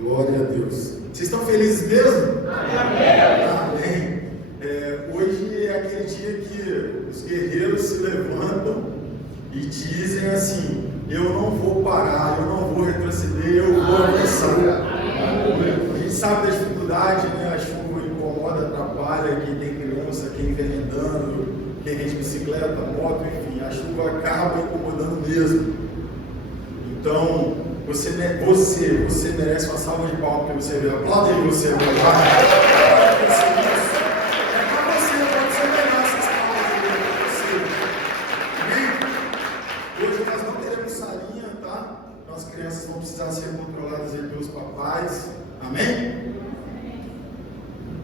Glória a Deus. Vocês estão felizes mesmo? Amém. Amém. Hoje é aquele dia que os guerreiros se levantam e dizem assim: eu não vou parar, eu não vou retroceder, eu vou avançar. A gente sabe da dificuldade, né? A chuva incomoda, atrapalha quem tem criança, quem vem andando, quem vem de bicicleta, moto, enfim, a chuva acaba incomodando mesmo. Então, você merece uma salva de palmas porque você veio. Aplaude aí você agora. Hoje nós não teremos salinha, tá? Então as crianças vão precisar ser controladas aí pelos papais. Amém?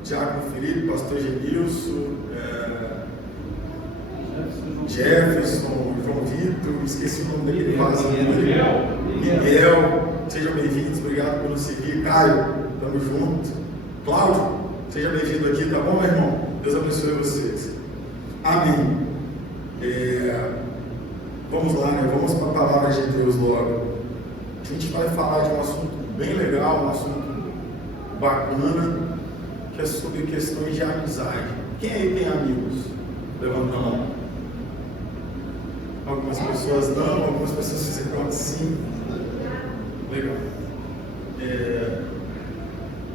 Tiago Felipe, pastor Genilson, Jefferson, João Vitor, esqueci o nome daquele Miguel, sejam bem-vindos, obrigado por nos seguir. Caio, tamo junto. Cláudio, seja bem-vindo aqui, tá bom, meu irmão? Deus abençoe vocês. Amém. Vamos lá, né? Vamos para a palavra de Deus logo. A gente vai falar de um assunto bem legal, um assunto bacana, que é sobre questões de amizade. Quem aí tem amigos? Levanta a mão. Algumas pessoas não, algumas pessoas fizeram assim. Legal.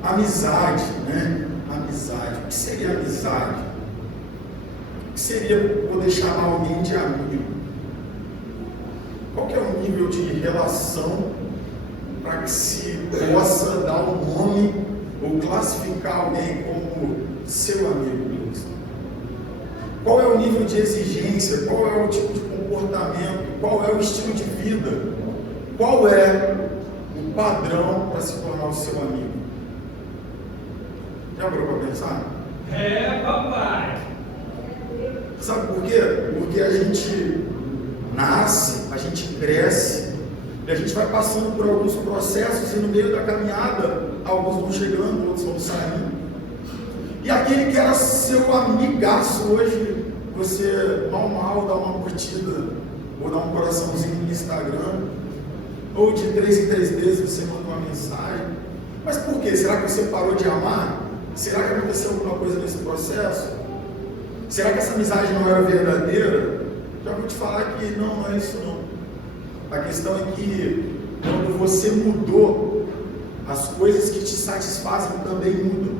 Amizade, né? Amizade. O que seria amizade? O que seria poder chamar alguém de amigo? Qual que é o nível de relação para que se possa dar um nome ou classificar alguém como seu amigo? Qual é o nível de exigência? Qual é o tipo de comportamento? Qual é o estilo de vida? Qual é o padrão para se tornar o seu amigo? Já parou para pensar? Papai! Sabe por quê? Porque a gente nasce, a gente cresce, e a gente vai passando por alguns processos e no meio da caminhada, alguns vão chegando, outros vão saindo. E aquele que era seu amigaço hoje, você mal dá uma curtida, ou dá um coraçãozinho no Instagram, ou de 3 em 3 vezes você manda uma mensagem. Mas por quê? Será que você parou de amar? Será que aconteceu alguma coisa nesse processo? Será que essa amizade não era verdadeira? Já vou te falar que não é isso não. A questão é que quando você mudou, as coisas que te satisfazem também mudam.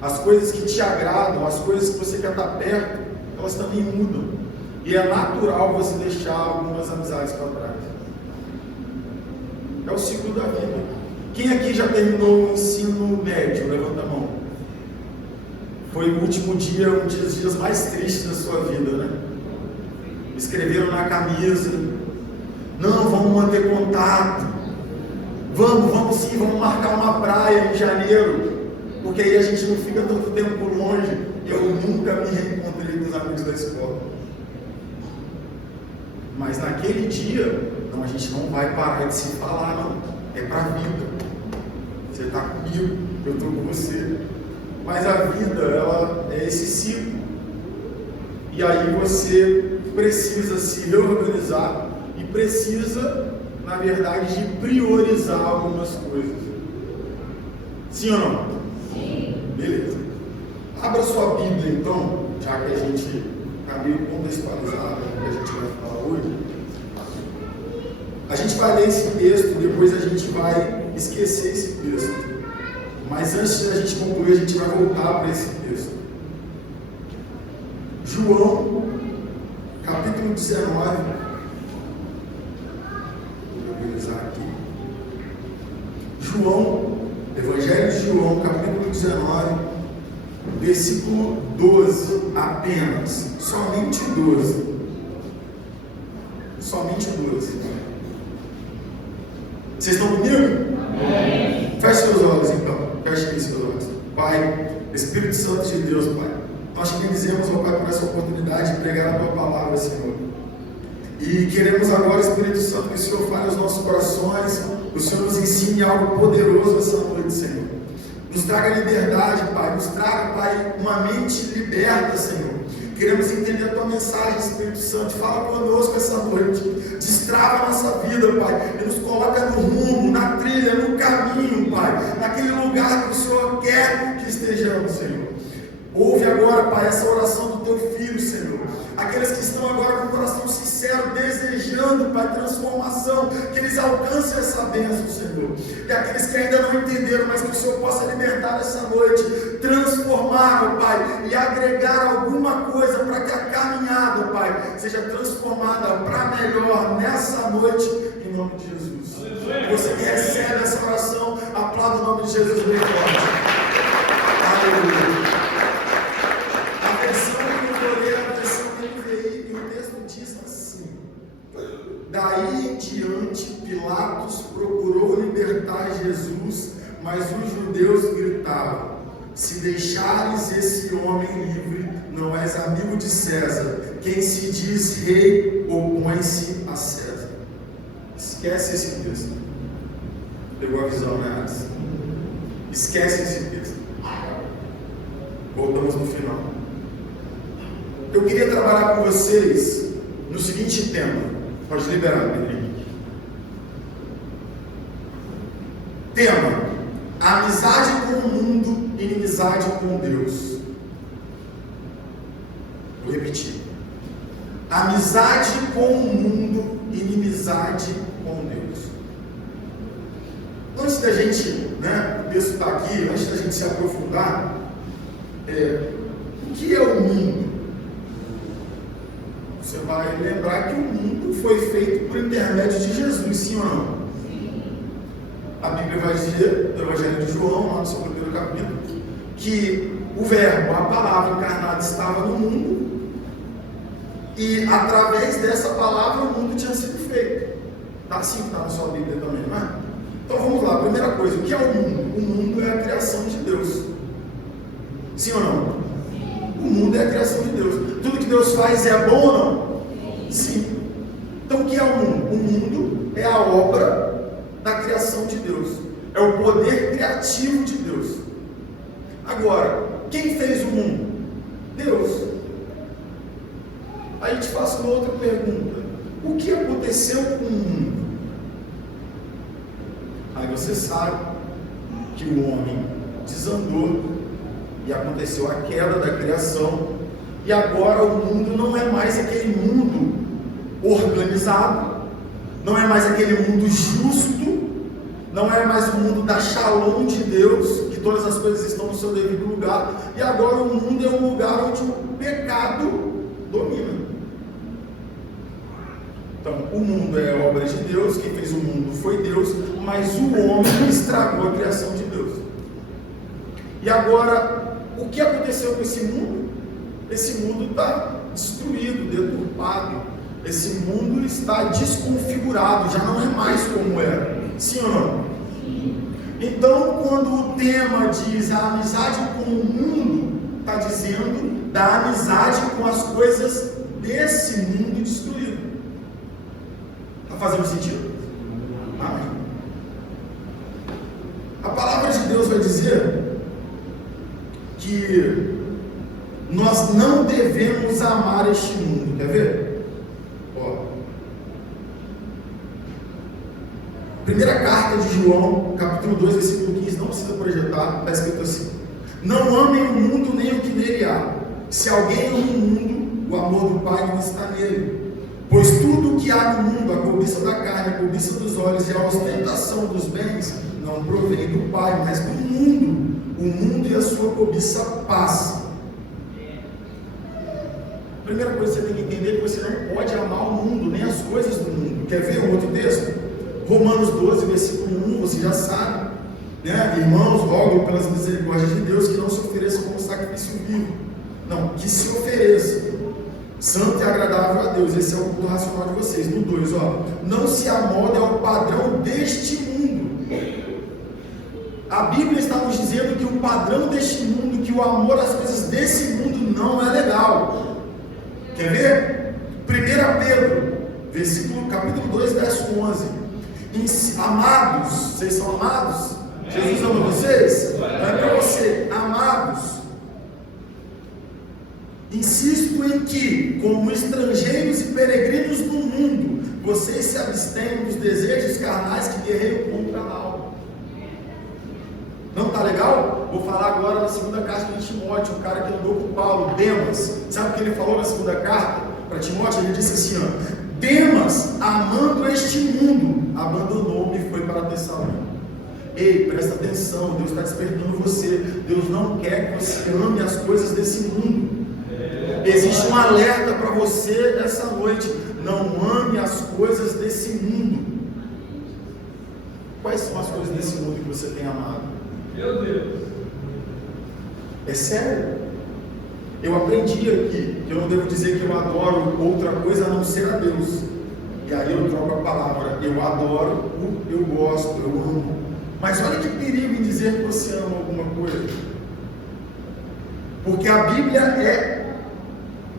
As coisas que te agradam, as coisas que você quer estar perto, elas também mudam. E é natural você deixar algumas amizades para trás. É o ciclo da vida. Quem aqui já terminou o ensino médio? Levanta a mão. Foi o último dia, um dos dias mais tristes da sua vida, né? Escreveram na camisa: não, vamos manter contato. Vamos sim, vamos marcar uma praia em janeiro. Porque aí a gente não fica tanto tempo longe. Eu nunca me reencontrei com os amigos da escola. Mas naquele dia, não, a gente não vai parar de se falar, não. É para a vida. Você está comigo, eu estou com você. Mas a vida, ela é esse ciclo. E aí você precisa se reorganizar e precisa, na verdade, de priorizar algumas coisas. Sim ou não? Beleza. Abra sua Bíblia então, já que a gente está meio contextualizado no que a gente vai falar hoje. A gente vai ler esse texto, depois a gente vai esquecer esse texto. Mas antes da gente concluir, a gente vai voltar para esse texto. João, capítulo 19. Vou organizar aqui. João, Evangelho de João, capítulo 19, versículo 12, apenas, somente 12. Somente 12. Vocês estão comigo? Amém. Feche seus olhos então, feche seus olhos. Pai, Espírito Santo de Deus, Pai, nós te bendizemos, ó Pai, por essa oportunidade de pregar a Tua palavra, Senhor. E queremos agora, Espírito Santo, que o Senhor fale aos nossos corações, o Senhor nos ensine algo poderoso essa noite, Senhor. Nos traga liberdade, Pai, nos traga, Pai, uma mente liberta, Senhor. Que Queremos entender a tua mensagem, Espírito Santo. Fala conosco essa noite. Destrava a nossa vida, Pai. E nos coloca no rumo, na trilha, no caminho, Pai. Naquele lugar que o Senhor quer que estejamos, Senhor. Ouve agora, Pai, essa oração do teu filho, Senhor. Aqueles que estão agora com o coração sincero, desejando, Pai, transformação, que eles alcancem essa bênção, Senhor. E aqueles que ainda não entenderam, mas que o Senhor possa libertar essa noite, transformar, Pai, e agregar alguma coisa para que a caminhada, Pai, seja transformada para melhor nessa noite, em nome de Jesus. Você que recebe essa oração, aplauda o nome de Jesus bem forte. Aleluia. A versão que eu vou ler é a versão NVI, e o texto diz assim: daí em diante, Pilatos procurou libertar Jesus, mas os judeus gritavam: se deixares esse homem livre, não és amigo de César. Quem se diz rei, opõe-se a César. Esquece esse texto. Pegou a visão, né, Alex? Esquece esse texto. Voltamos no final. Eu queria trabalhar com vocês no seguinte tema. Pode liberar, Henrique. Tema: amizade com o mundo, inimizade com Deus. Vou repetir. Amizade com o mundo, inimizade com Deus. Antes da gente, o texto está aqui, antes da gente se aprofundar, o que é o mundo? Você vai lembrar que o mundo foi feito por intermédio de Jesus, sim ou não? Sim. A Bíblia vai dizer, no Evangelho de João, lá no seu primeiro capítulo, que o Verbo, a palavra encarnada, estava no mundo, e através dessa palavra o mundo tinha sido feito. Está assim que está na sua Bíblia também, não é? Então vamos lá, primeira coisa, o que é o mundo? O mundo é a criação de Deus. Sim ou não? Sim. O mundo é a criação de Deus. Tudo que Deus faz é bom ou não? Sim. Então o que é o mundo? O mundo é a obra da criação de Deus. É o poder criativo de Deus. Agora, quem fez o mundo? Deus. Aí te faço uma outra pergunta. O que aconteceu com o mundo? Aí você sabe que o homem desandou e aconteceu a queda da criação, e agora o mundo não é mais aquele mundo organizado, não é mais aquele mundo justo, não é mais o mundo da Shalom de Deus, que todas as coisas estão no seu devido lugar, e agora o mundo é um lugar onde o pecado domina. Então, o mundo é obra de Deus, quem fez o mundo foi Deus, mas o homem estragou a criação de Deus. E agora, o que aconteceu com esse mundo? Esse mundo está destruído, deturpado. Esse mundo está desconfigurado, já não é mais como era. Sim ou não? Sim. Então, quando o tema diz a amizade com o mundo, está dizendo da amizade com as coisas desse mundo destruído. Está fazendo sentido? Amém. A palavra de Deus vai dizer que nós não devemos amar este mundo. Quer ver? Primeira carta de João, capítulo 2, versículo 15, não precisa projetar, está escrito assim: não amem o mundo nem o que nele há. Se alguém ama o mundo, o amor do Pai não está nele. Pois tudo o que há no mundo, a cobiça da carne, a cobiça dos olhos e a ostentação dos bens, não provém do Pai, mas do mundo. O mundo e a sua cobiça passam. Primeira coisa que você tem que entender é que você não pode amar o mundo, nem as coisas do mundo. Quer ver um outro texto? Romanos 12, versículo 1, você já sabe, Irmãos, rogo pelas misericórdias de Deus que não se ofereçam como sacrifício vivo. Não, que se ofereça santo e agradável a Deus. Esse é o culto racional de vocês. No 2, não se amolde ao padrão deste mundo. A Bíblia está nos dizendo que o padrão deste mundo, que o amor às coisas desse mundo não é legal. Quer ver? 1 Pedro, capítulo 2, verso 11. Amados, vocês são amados? Jesus ama vocês? Não é para você, amados. Insisto em que, como estrangeiros e peregrinos no mundo, vocês se abstenham dos desejos carnais que guerreiam contra a alma. Não está legal? Vou falar agora na segunda carta de Timóteo, o cara que andou com Paulo, Demas. Sabe o que ele falou na segunda carta para Timóteo? Ele disse assim, ó: Demas, amando este mundo, abandonou-me e foi para Tessalônica. Ei, presta atenção, Deus está despertando você. Deus não quer que você ame as coisas desse mundo. Existe um alerta para você essa noite: não ame as coisas desse mundo. Quais são as coisas desse mundo que você tem amado? Meu Deus. É sério? Eu aprendi aqui que eu não devo dizer que eu adoro outra coisa a não ser a Deus. E aí eu troco a palavra: eu adoro, eu gosto, eu amo. Mas olha que perigo em dizer que você ama alguma coisa. Porque a Bíblia é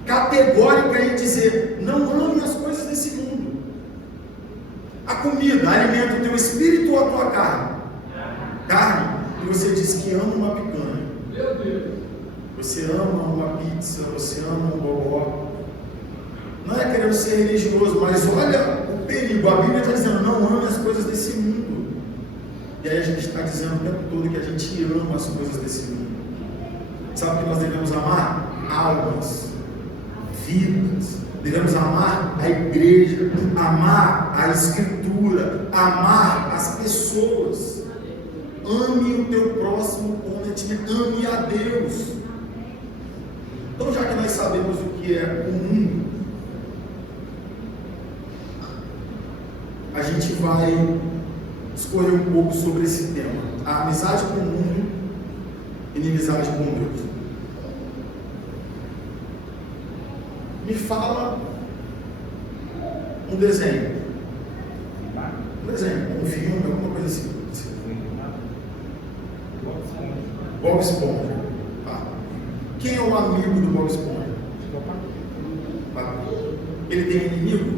categórica em dizer: não ame as coisas desse mundo. A comida alimenta o teu espírito ou a tua carne? Carne. E você diz que ama uma picanha. Meu Deus. Você ama uma pizza, você ama um bobó. Não é querendo ser religioso, mas olha o perigo. A Bíblia está dizendo: não ame as coisas desse mundo. E aí a gente está dizendo o tempo todo que a gente ama as coisas desse mundo. Sabe o que nós devemos amar? Almas, vidas. Devemos amar a igreja, amar a escritura, amar as pessoas. Ame o teu próximo como a ti, ame a Deus. Então, já que nós sabemos o que é o mundo, a gente vai discorrer um pouco sobre esse tema: a amizade com o mundo, inimizade com Deus. Me fala um desenho, um filme, alguma coisa assim. Bob Esponja. Quem é o amigo do Bob Esponja? Ele tem inimigo?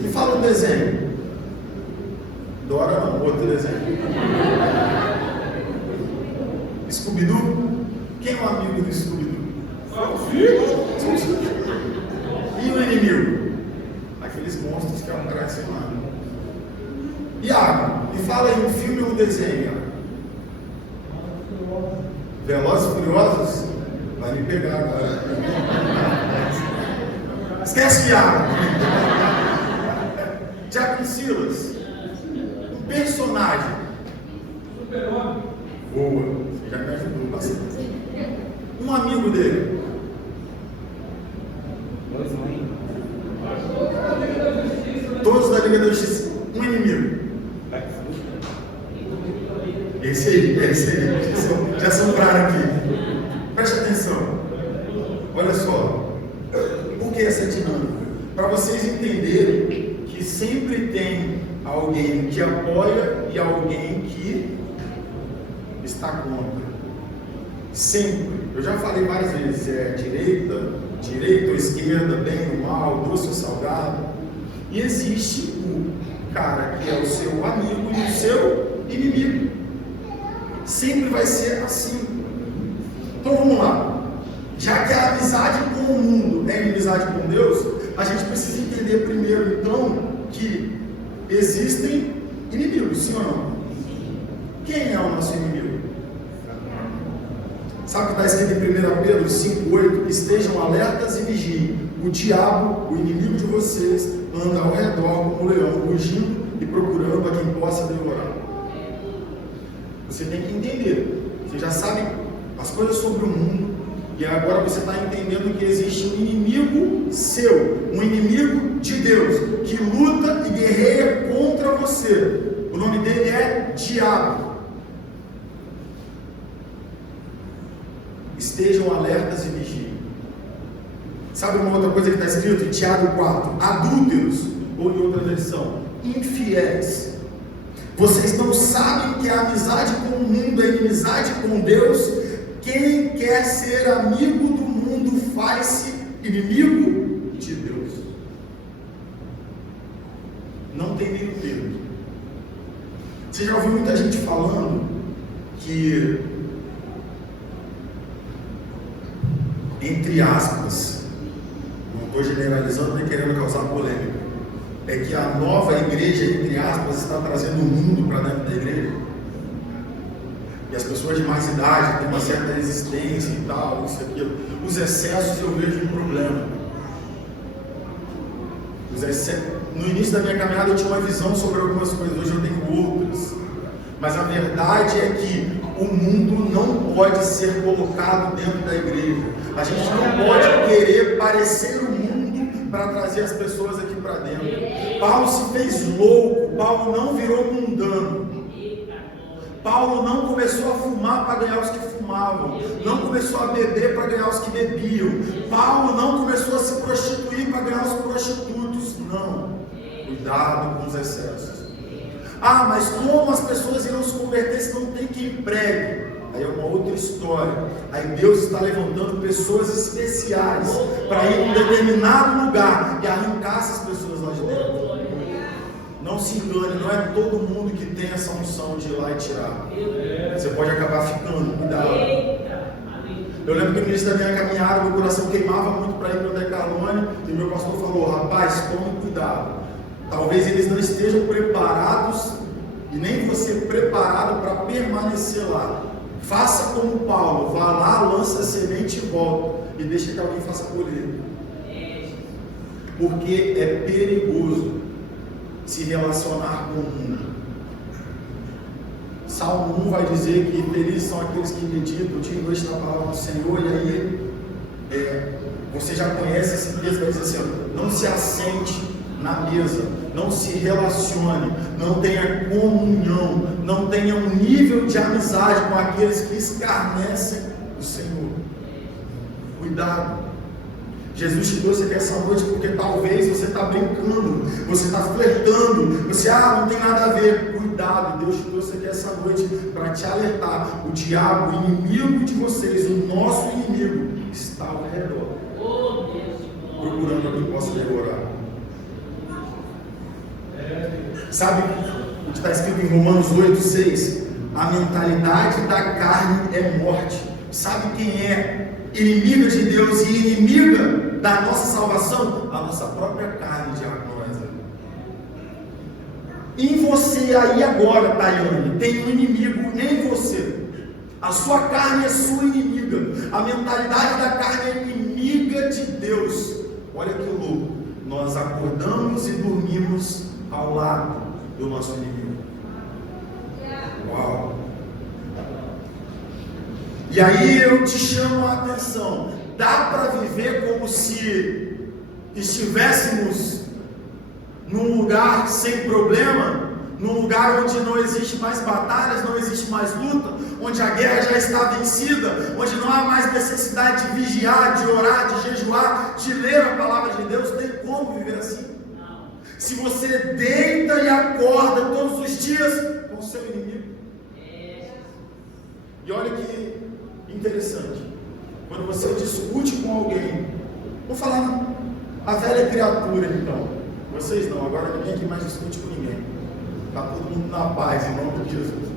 Me fala um desenho. Dora não, outro desenho. Scooby-Doo? Quem é o amigo do Scooby-Doo? E o inimigo? Aqueles monstros que aparecem lá. Iago, me fala aí um filme ou um desenho? Velozes e Furiosos? Vai me pegar agora. Esquece Iago. Jack e Silas. Um personagem. Super-Homem. Boa, você já me ajudou bastante. Um amigo dele. Todos da Liga da Justiça. Um inimigo. Esse aí. Já assombraram aqui. Preste atenção. Olha só. Por que essa dinâmica? Para vocês entenderem que sempre tem alguém que apoia e alguém que está contra. Sempre. Eu já falei várias vezes: é direita ou esquerda, bem ou mal, doce ou salgado. E existe o cara que é o seu amigo e o seu inimigo. Sempre vai ser assim. Então vamos lá. Já que a amizade com o mundo é inimizade com Deus, a gente precisa entender primeiro, então, que existem inimigos, sim ou não? Quem é o nosso inimigo? Sabe o que está escrito em 1 Pedro 5,8? Estejam alertas e vigiem. O diabo, o inimigo de vocês, anda ao redor como um leão, rugindo e procurando a quem possa devorar. Você tem que entender. Você já sabe as coisas sobre o mundo, e agora você está entendendo que existe um inimigo seu, um inimigo de Deus, que luta e guerreia contra você. O nome dele é diabo. Estejam alertas e vigiem. Sabe uma outra coisa que está escrito em Tiago 4? Adúlteros, ou em outra versão, infiéis. Vocês não sabem que a amizade com o mundo é inimizade com Deus? Quem quer ser amigo do mundo faz-se inimigo de Deus. Não tem meio termo. Você já ouviu muita gente falando que entre aspas, não estou generalizando nem querendo causar polêmica, é que a nova igreja, entre aspas, está trazendo o mundo para dentro da igreja. E as pessoas de mais idade têm uma certa resistência e tal, isso e aquilo. Os excessos eu vejo um problema. No início da minha caminhada eu tinha uma visão sobre algumas coisas, hoje eu tenho outras. Mas a verdade é que o mundo não pode ser colocado dentro da igreja. A gente não pode querer parecer o mundo para trazer as pessoas aqui para dentro. Paulo se fez louco, Paulo não virou mundano. Paulo não começou a fumar para ganhar os que fumavam, não começou a beber para ganhar os que bebiam, Paulo não começou a se prostituir para ganhar os prostitutos, não. Cuidado com os excessos. Ah, mas como as pessoas irão se converter se não tem quem pregue? Aí é uma outra história. Aí Deus está levantando pessoas especiais para ir em um determinado lugar e arrancar essas pessoas lá de dentro. Não se engane, não é todo mundo que tem essa unção de ir lá e tirar. Você pode acabar ficando, cuidado. Eu lembro que no início da minha caminhada, meu coração queimava muito para ir para o Decalone, e meu pastor falou: rapaz, tome cuidado. Talvez eles não estejam preparados, e nem você preparado para permanecer lá. Faça como Paulo, vá lá, lança a semente e volta, e deixa que alguém faça colheita. Porque é perigoso se relacionar com o mundo. Salmo 1 vai dizer que felizes são aqueles que meditam o dia e noite na palavra do Senhor. E aí você já conhece esse texto, vai dizer assim: não se assente na mesa, não se relacione, não tenha comunhão, não tenha um nível de amizade com aqueles que escarnecem o Senhor. Cuidado. Jesus te trouxe aqui essa noite porque talvez você está brincando, você está flertando, você não tem nada a ver. Cuidado, Deus te trouxe aqui essa noite para te alertar. O diabo, o inimigo de vocês, o nosso inimigo, está ao redor, procurando a quem possa devorar. Sabe o que está escrito em Romanos 8:6? A mentalidade da carne é morte. Sabe quem é inimiga de Deus e inimiga da nossa salvação? A nossa própria carne, diabo. Em você aí agora, Tayane, tem um inimigo em você. A sua carne é sua inimiga. A mentalidade da carne é inimiga de Deus. Olha que louco. Nós acordamos e dormimos ao lado do nosso inimigo. Uau! E aí eu te chamo a atenção. Dá para viver como se estivéssemos num lugar sem problema, num lugar onde não existe mais batalhas, não existe mais luta, onde a guerra já está vencida, onde não há mais necessidade de vigiar, de orar, de jejuar, de ler a palavra de Deus? Tem como viver assim? Se você deita e acorda todos os dias com o seu inimigo. E olha que interessante, quando você discute com alguém, vou falar a velha criatura então, vocês não, agora ninguém aqui mais discute com ninguém, está todo mundo na paz em nome de Jesus.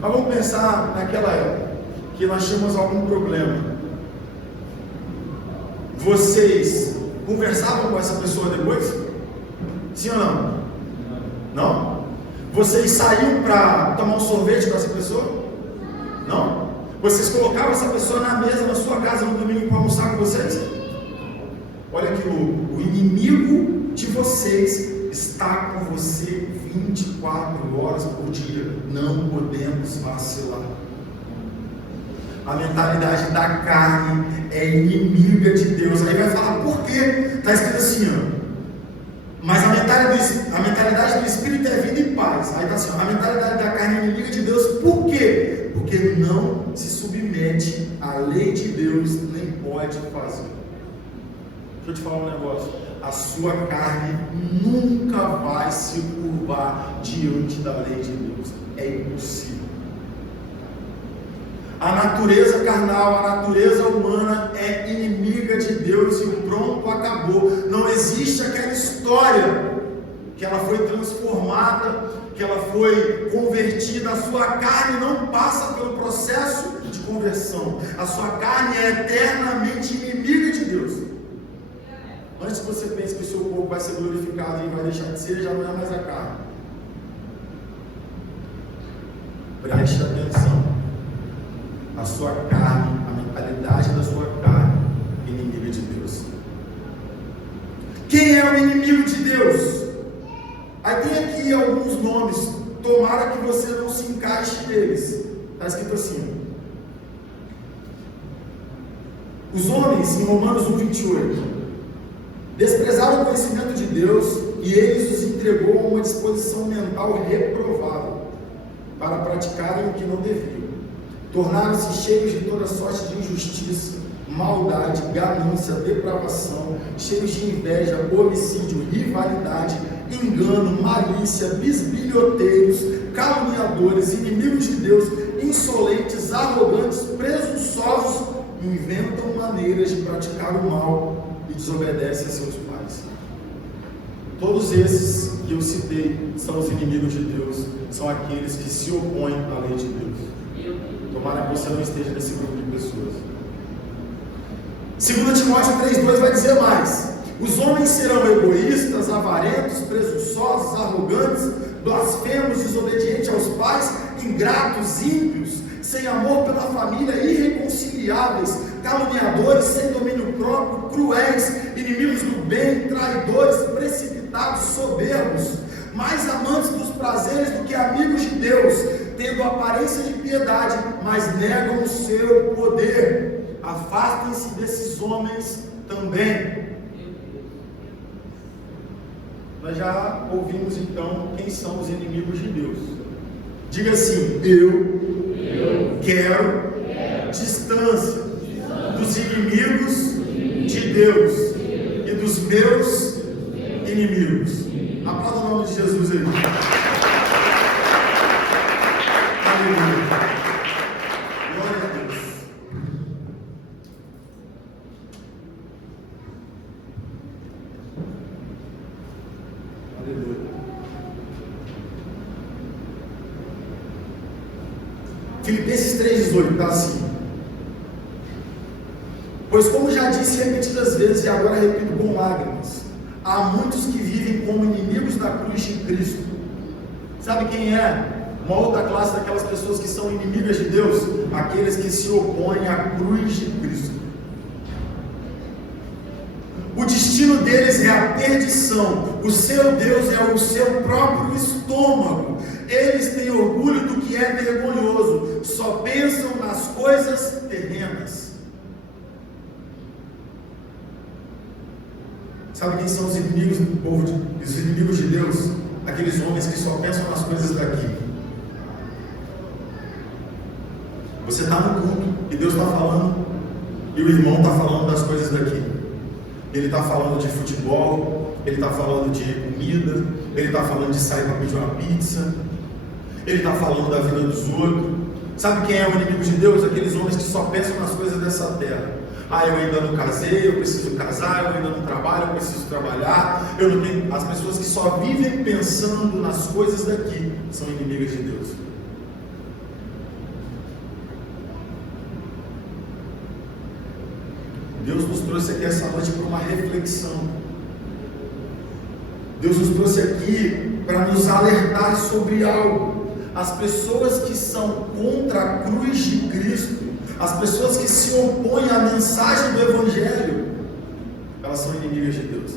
Mas vamos pensar naquela época que nós tínhamos algum problema. Vocês conversavam com essa pessoa depois? Sim ou não? Não? Vocês saíam para tomar um sorvete com essa pessoa? Não? Vocês colocavam essa pessoa na mesa na sua casa no domingo para almoçar com vocês? Olha que louco. O inimigo de vocês está com você 24 horas por dia. Não podemos vacilar. A mentalidade da carne é inimiga de Deus. Aí vai falar por quê? Está escrito assim, ó. Mas a mentalidade do Espírito é vida e paz. Aí está assim, ó, a mentalidade da carne é inimiga de Deus. Por quê? Porque não se submete à lei de Deus, nem pode fazer. Deixa eu te falar um negócio. A sua carne nunca vai se curvar diante da lei de Deus. É impossível. A natureza carnal, a natureza humana é inimiga de Deus e o pronto acabou. Não existe aquela história que que ela foi transformada, que ela foi convertida. A sua carne não passa pelo processo de conversão. A sua carne é eternamente inimiga de Deus. Antes que você pense que o seu corpo vai ser glorificado e vai deixar de ser, já não é mais a carne. Preste atenção. A sua carne, a mentalidade da sua carne, é inimiga de Deus. Quem é o inimigo de Deus? Aí tem aqui alguns nomes. Tomara que você não se encaixe neles. Está escrito assim: os homens, em Romanos 1,28, desprezaram o conhecimento de Deus e eles os entregou a uma disposição mental reprovável para praticarem o que não deviam. Tornaram-se cheios de toda sorte de injustiça, maldade, ganância, depravação, cheios de inveja, homicídio, rivalidade, engano, malícia, bisbilhoteiros, caluniadores, inimigos de Deus, insolentes, arrogantes, presunçosos, inventam maneiras de praticar o mal e desobedecem a seus pais. Todos esses que eu citei são os inimigos de Deus, são aqueles que se opõem à lei de Deus. Tomara que você não esteja nesse grupo de pessoas. 2 Timóteo 3,2 vai dizer mais: os homens serão egoístas, avarentos, presunçosos, arrogantes, blasfemos, desobedientes aos pais, ingratos, ímpios, sem amor pela família, irreconciliáveis, caluniadores, sem domínio próprio, cruéis, inimigos do bem, traidores, precipitados, soberbos, mais amantes dos prazeres do que amigos de Deus, tendo aparência de piedade, mas negam o seu poder. Afastem-se desses homens também. Nós já ouvimos então quem são os inimigos de Deus. Diga assim: eu quero distância dos inimigos de Deus e dos meus inimigos. Aplauda o nome de Jesus aí. Aleluia. Glória a Deus. Aleluia. Filipenses 3,18 está assim: pois como já disse repetidas vezes e agora repito com lágrimas, há muitos que vivem como inimigos da cruz de Cristo. Sabe quem é? Uma outra classe daquelas pessoas que são inimigas de Deus, aqueles que se opõem à cruz de Cristo. O destino deles é a perdição, o seu Deus é o seu próprio estômago. Eles têm orgulho do que é vergonhoso, só pensam nas coisas terrenas. Sabe quem são os inimigos do povo, os inimigos de Deus? Aqueles homens que só pensam nas coisas daqui. Você está no culto e Deus está falando, e o irmão está falando das coisas daqui. Ele está falando de futebol, ele está falando de comida, ele está falando de sair para pedir uma pizza, ele está falando da vida dos outros. Sabe quem é o inimigo de Deus? Aqueles homens que só pensam nas coisas dessa terra. Ah, eu ainda não casei, eu preciso casar, eu ainda não trabalho, eu preciso trabalhar. Eu não tenho... As pessoas que só vivem pensando nas coisas daqui são inimigas de Deus. Deus nos trouxe aqui essa noite para uma reflexão. Deus nos trouxe aqui para nos alertar sobre algo. As pessoas que são contra a cruz de Cristo, as pessoas que se opõem à mensagem do Evangelho, elas são inimigas de Deus.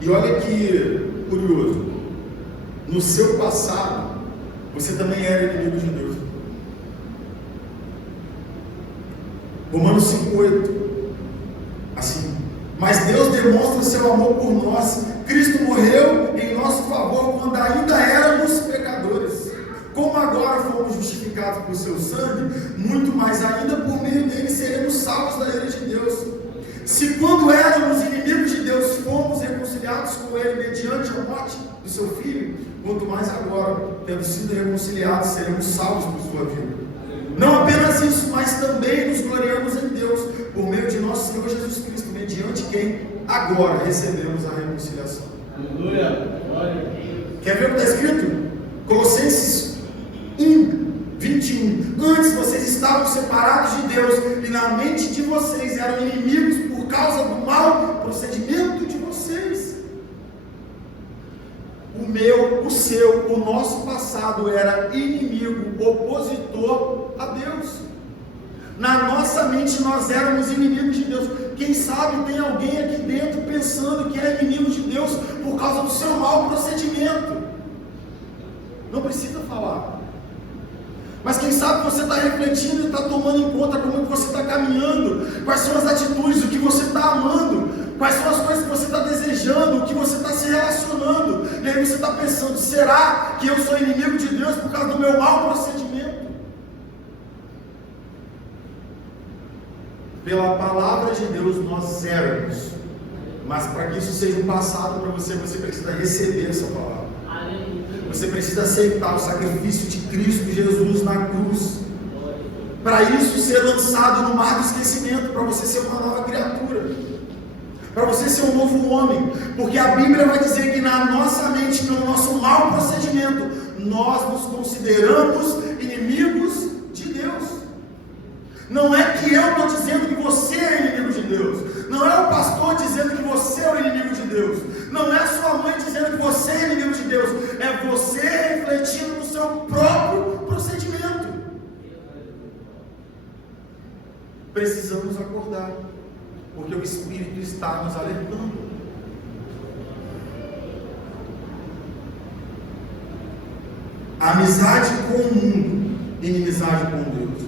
E olha que curioso, no seu passado, você também era inimigo de Deus. Romanos 5,8, assim: mas Deus demonstra o seu amor por nós. Cristo morreu em nosso favor quando ainda éramos pecadores. Como agora fomos justificados por seu sangue, muito mais ainda por meio dele seremos salvos da ira de Deus. Se quando éramos inimigos de Deus fomos reconciliados com ele mediante a morte do seu filho, quanto mais agora, tendo sido reconciliados, seremos salvos por sua vida. Não apenas isso, mas também nos gloriamos em Deus por meio de nosso quem agora recebemos a reconciliação. Aleluia. Glória. Quer ver o que está escrito? Colossenses 1:21. Antes vocês estavam separados de Deus e na mente de vocês eram inimigos por causa do mau procedimento de vocês. O meu, o seu, o nosso passado era inimigo, opositor a Deus. Na nossa mente nós éramos inimigos de Deus. Quem sabe tem alguém aqui dentro pensando que é inimigo de Deus por causa do seu mau procedimento. Não precisa falar. Mas quem sabe você está refletindo e está tomando em conta como que você está caminhando, quais são as atitudes, o que você está amando, quais são as coisas que você está desejando, o que você está se relacionando. E aí você está pensando, será que eu sou inimigo de Deus por causa do meu mau procedimento? Pela palavra de Deus nós éramos, mas para que isso seja um passado para você, você precisa receber essa palavra. Você precisa aceitar o sacrifício de Cristo Jesus na cruz. Para isso ser lançado no mar do esquecimento, para você ser uma nova criatura, para você ser um novo homem. Porque a Bíblia vai dizer que na nossa mente, pelo nosso mau procedimento, nós nos consideramos inimigos de Deus. Não é que eu estou dizendo que você é inimigo de Deus. Não é o pastor dizendo que você é o inimigo de Deus. Não é a sua mãe dizendo que você é inimigo de Deus. É você refletindo no seu próprio procedimento. Precisamos acordar, porque o Espírito está nos alertando. Amizade com o mundo, inimizade com Deus.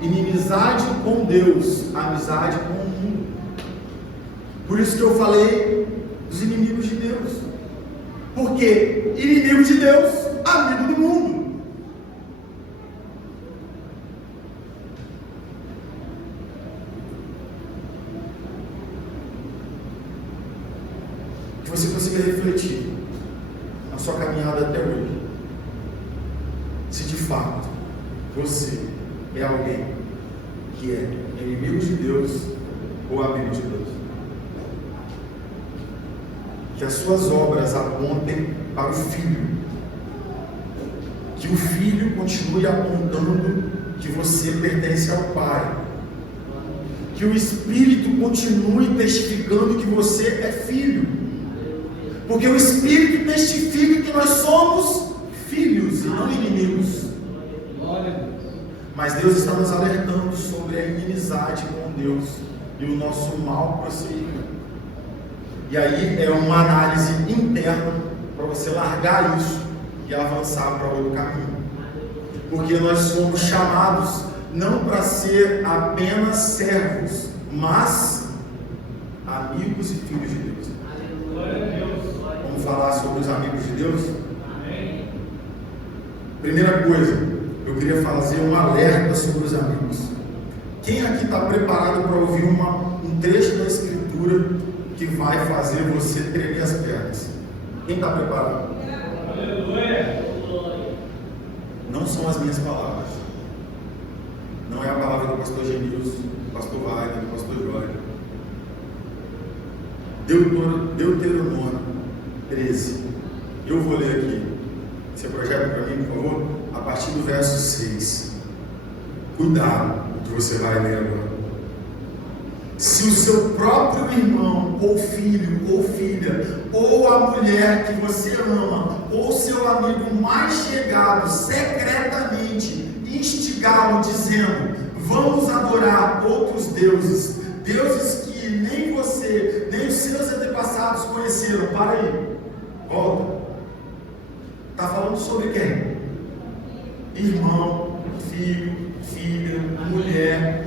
Inimizade com Deus, amizade com o mundo. Por isso que eu falei dos inimigos de Deus. Porque inimigo de Deus, amigo do mundo. Que você consiga refletir na sua caminhada até hoje. Se de fato você é alguém que é inimigo de Deus ou amigo de Deus. Que as suas obras apontem para o Filho. Que o Filho continue apontando que você pertence ao Pai. Que o Espírito continue testificando que você é filho. Porque o Espírito testifica que nós somos filhos e não inimigos. Mas Deus está nos alertando sobre a inimizade com Deus e o nosso mau procedimento. E aí é uma análise interna para você largar isso e avançar para outro caminho. Porque nós somos chamados não para ser apenas servos, mas amigos e filhos de Deus. Vamos falar sobre os amigos de Deus? Primeira coisa, eu queria fazer um alerta sobre os amigos. Quem aqui está preparado para ouvir um trecho da Escritura que vai fazer você tremer as pernas? Quem está preparado? Aleluia. Não são as minhas palavras. Não é a palavra do pastor Genilson, do pastor Wagner, do pastor Jorge. Deuteronômio 13. Eu vou ler aqui. Você projeta para mim, por favor? A partir do verso 6. Cuidado com o que você vai ler agora. Se o seu próprio irmão, ou filho, ou filha, ou a mulher que você ama, ou seu amigo mais chegado, secretamente instigá-lo, dizendo: vamos adorar outros deuses, deuses que nem você, nem os seus antepassados conheceram. Para aí, volta. Está falando sobre quem? Irmão, filho, filha, mulher,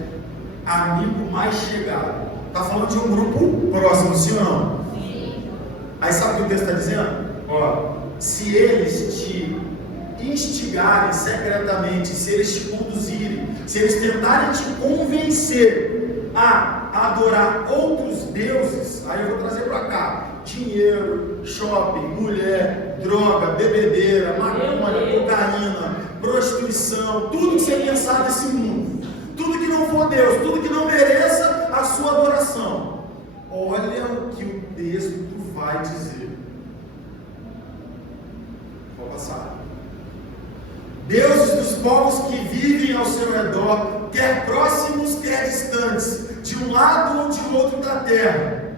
amigo mais chegado. Está falando de um grupo próximo, sim ou não? Sim. Aí sabe o que o texto está dizendo? Ó, se eles te instigarem secretamente, se eles te conduzirem, se eles tentarem te convencer a adorar outros deuses, aí eu vou trazer para cá: dinheiro, shopping, mulher, droga, bebedeira, maconha, cocaína, prostituição, tudo que você pensar desse mundo, tudo que não for Deus, tudo que não mereça a sua adoração. Olha o que o texto vai dizer. Vou passar. Deuses dos povos que vivem ao seu redor, quer próximos, quer distantes, de um lado ou de outro da terra.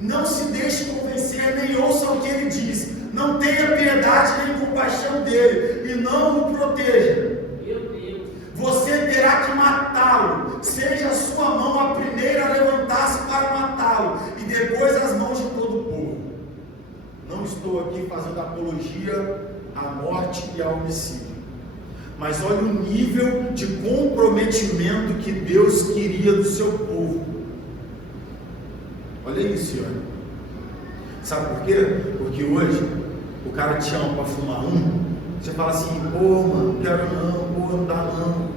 Não se deixe convencer, nem ouça o que ele diz. Não tenha piedade nem compaixão dele, e não o proteja. Você terá que matá-lo. Seja a sua mão a primeira a levantar-se para matá-lo, e depois as mãos de todo o povo. Não estou aqui fazendo apologia à morte e ao homicídio, mas olha o nível de comprometimento que Deus queria do seu povo. Olha isso, olha. Sabe por quê? Porque hoje o cara te chama para fumar você fala assim, pô mano, não quero não, pô, não dá não.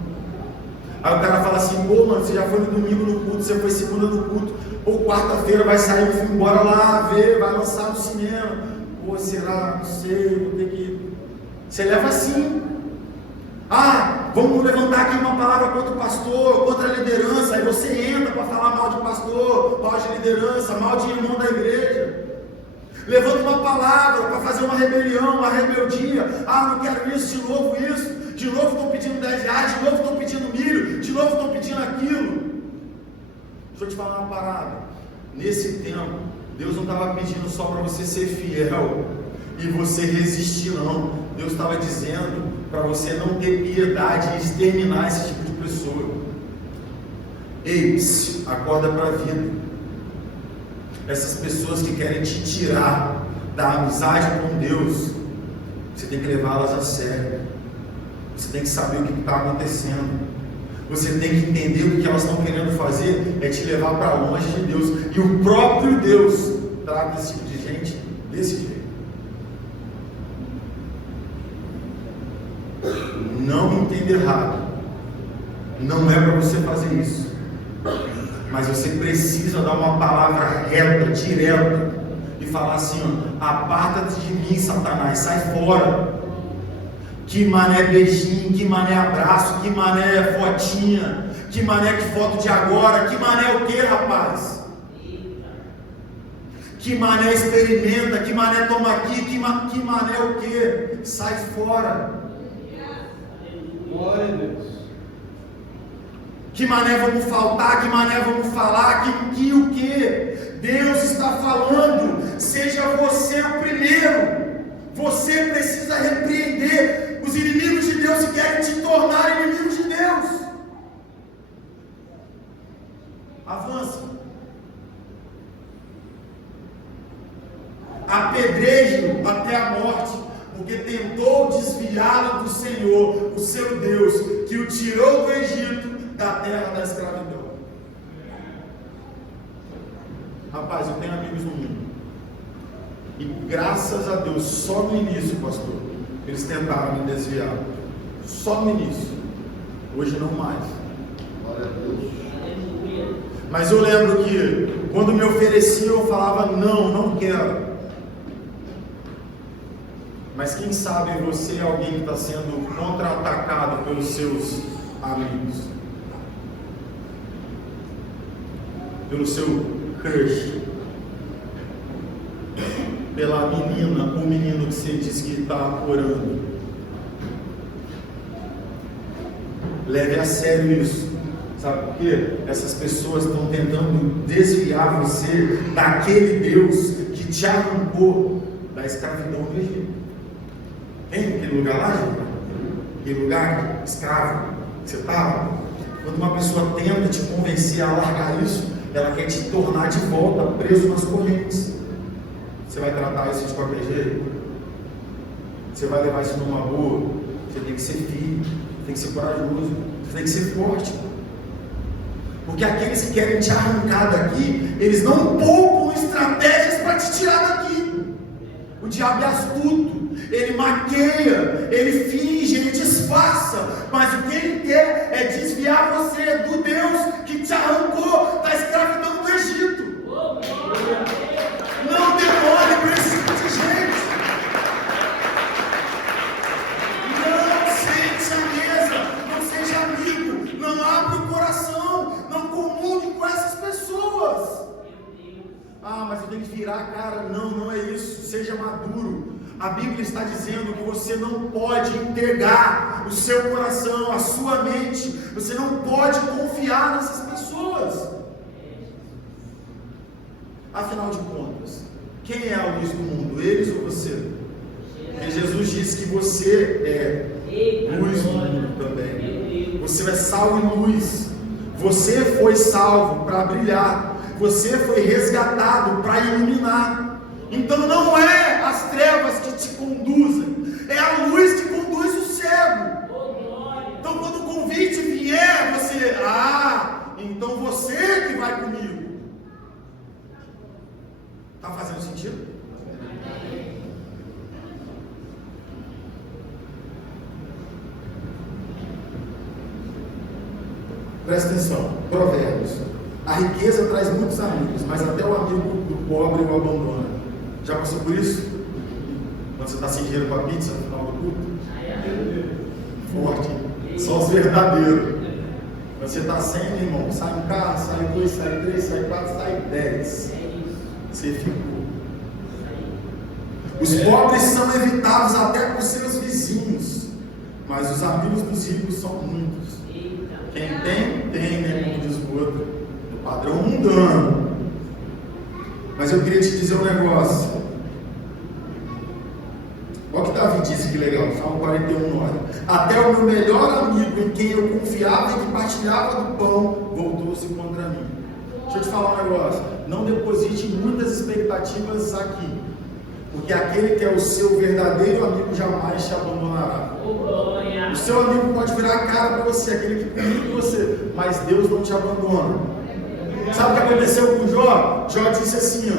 Aí o cara fala assim, pô mano, você já foi no domingo no culto, você foi segunda no culto, ou quarta-feira vai sair o filme, bora lá ver, vai lançar no cinema. Pô, será? Não sei, vou ter que... Você leva assim. Ah, vamos levantar aqui uma palavra contra o pastor, contra a liderança. Aí você entra para falar mal de pastor, mal de liderança, mal de irmão da igreja. Levanta uma palavra para fazer uma rebelião, uma rebeldia. Ah, não quero isso, de novo isso. De novo estão pedindo 10 reais, de novo estão pedindo milho, de novo estão pedindo aquilo. Deixa eu te falar uma parada. Nesse tempo, Deus não estava pedindo só para você ser fiel e você resistir, não. Deus estava dizendo para você não ter piedade e exterminar esse tipo de pessoa. Ei, acorda para a vida. Essas pessoas que querem te tirar da amizade com Deus, você tem que levá-las a sério. Você tem que saber o que está acontecendo. Você tem que entender o que elas estão querendo fazer é te levar para longe de Deus. E o próprio Deus trata esse tipo de gente desse jeito. Não me entenda errado. Não é para você fazer isso. Mas você precisa dar uma palavra reta, direta, e falar assim, ó, aparta-te de mim, Satanás, sai fora. Que mané beijinho, que mané abraço, que mané fotinha, que mané que foto de agora, que mané o que, rapaz? Que mané experimenta, que mané toma aqui, que mané o que? Sai fora. Glória a Deus. Que mané vamos faltar, que mané vamos falar, que o que? Deus está falando, seja você o primeiro. Você precisa repreender os inimigos de Deus que querem te tornar inimigos de Deus. Avança. Apedreje-o até a morte, porque tentou desviá-lo do Senhor, o seu Deus, que o tirou do Egito, da terra da escravidão. Rapaz, eu tenho amigos no mundo, e graças a Deus, só no início, pastor, eles tentaram me desviar, só no início, hoje não mais. Glória a Deus. Mas eu lembro que quando me ofereciam, eu falava, não quero. Mas quem sabe você é alguém que está sendo contra-atacado pelos seus amigos, pelo seu crush, pela menina ou menino que você diz que está orando. Leve a sério isso. Sabe por quê? Essas pessoas estão tentando desviar você daquele Deus que te arrancou da escravidão do Egito. Tem aquele lugar lá, gente? Aquele lugar escravo que você estava? Quando uma pessoa tenta te convencer a largar isso, ela quer te tornar de volta preso nas correntes. Você vai tratar isso de qualquer jeito? Você vai levar isso numa boa? Você tem que ser firme, tem que ser corajoso, você tem que ser forte. Porque aqueles que querem te arrancar daqui, eles não poupam estratégias para te tirar daqui. O diabo é astuto, ele maqueia, ele finge, ele disfarça, mas o que ele quer é desviar você do Deus que te arrancou da escravidão do Egito. Não demore para esse tipo de gente. Não sente à mesa, não seja amigo, não abra o coração. Ah, mas eu tenho que virar a cara. Não, não é isso. Seja maduro. A Bíblia está dizendo que você não pode entregar o seu coração, a sua mente. Você não pode confiar nessas pessoas. Afinal de contas, quem é a luz do mundo? Eles ou você? Porque Jesus disse que você é luz do mundo também. Você é sal e luz. Você foi salvo para brilhar. Você foi resgatado para iluminar. Então não é as trevas que te conduzem, é a luz que conduz o cego. Então quando o convite vier, você, então você que vai comigo. Está fazendo sentido? Presta atenção, Provérbios. A riqueza traz muitos amigos, mas até o amigo do pobre o abandona. Já passou por isso? Quando você está sem dinheiro para pizza no final do culto? Forte, só os verdadeiros. Quando você está sem, meu irmão, sai um carro, sai dois, sai três, sai quatro, sai 10. Você ficou. Os pobres são evitados até por seus vizinhos, mas os amigos dos ricos são muitos. Quem tem, né? Como diz o outro, o padrão mundano. Mas eu queria te dizer um negócio. Olha o que Davi disse, que legal, Salmo 41, olha. Até o meu melhor amigo, em quem eu confiava e que partilhava do pão, voltou-se contra mim. Deixa eu te falar um negócio. Não deposite muitas expectativas aqui, porque aquele que é o seu verdadeiro amigo jamais te abandonará. O seu amigo pode virar a cara para você, aquele que comigo com você, mas Deus não te abandona. Sabe o que aconteceu com Jó? Jó disse assim,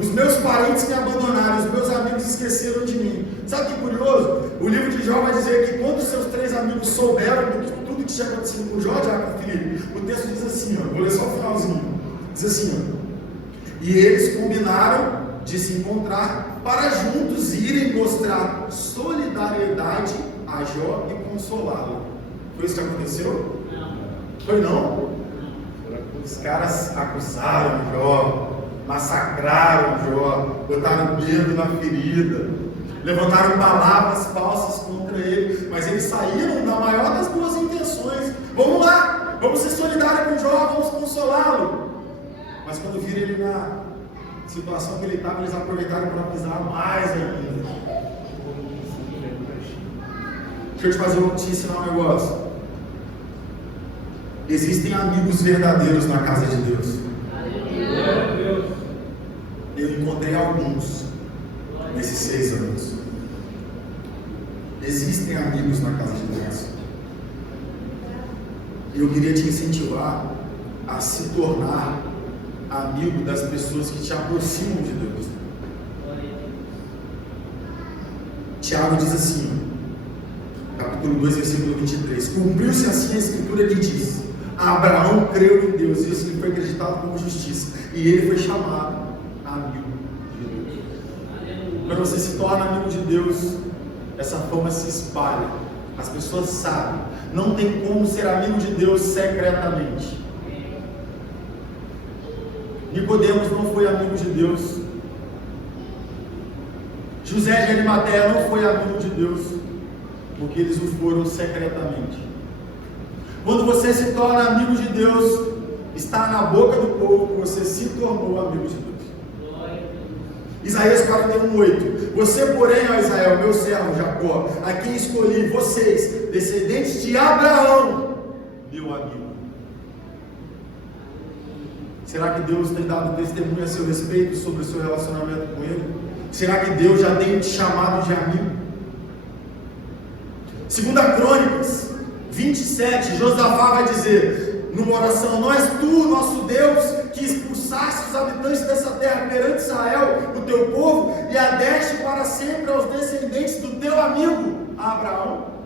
os meus parentes me abandonaram, os meus amigos esqueceram de mim. Sabe que curioso? O livro de Jó vai dizer que quando os seus 3 amigos souberam de tudo que tinha acontecido com Jó, Felipe, o texto diz assim, vou ler só o finalzinho. Diz assim, e eles combinaram de se encontrar para juntos irem mostrar solidariedade a Jó e consolá-lo. Foi isso que aconteceu? Não. Foi não? Os caras acusaram Jó, massacraram Jó, botaram o dedo na ferida, levantaram palavras falsas contra ele, mas eles saíram na maior das boas intenções. Vamos lá, vamos ser solidários com Jó, vamos consolá-lo. Mas quando viram ele na situação que ele estava, eles aproveitaram para pisar mais ainda. Deixa eu te ensinar um negócio. Existem amigos verdadeiros na casa de Deus. Eu encontrei alguns nesses 6 anos. Existem amigos na casa de Deus. E eu queria te incentivar a se tornar amigo das pessoas que te aproximam de Deus. Tiago diz assim, capítulo 2, versículo 23: cumpriu-se assim a escritura que diz: Abraão creu em Deus e isso lhe foi acreditado como justiça, e ele foi chamado amigo de Deus. Quando você se torna amigo de Deus, essa fama se espalha, as pessoas sabem. Não tem como ser amigo de Deus secretamente. Nicodemos não foi amigo de Deus. José de Arimateia não foi amigo de Deus, porque eles o foram secretamente. Quando você se torna amigo de Deus, está na boca do povo que você se tornou amigo de Deus. Isaías 41:8: você, porém, ó Israel, meu servo Jacó, a quem escolhi, vocês, descendentes de Abraão, meu amigo. Será que Deus tem dado testemunho a seu respeito sobre o seu relacionamento com Ele? Será que Deus já tem te chamado de amigo? 2 Crônicas 27, Josafá vai dizer numa oração: não és tu, nosso Deus, que expulsaste os habitantes dessa terra perante Israel, o teu povo, e a deste para sempre aos descendentes do teu amigo Abraão?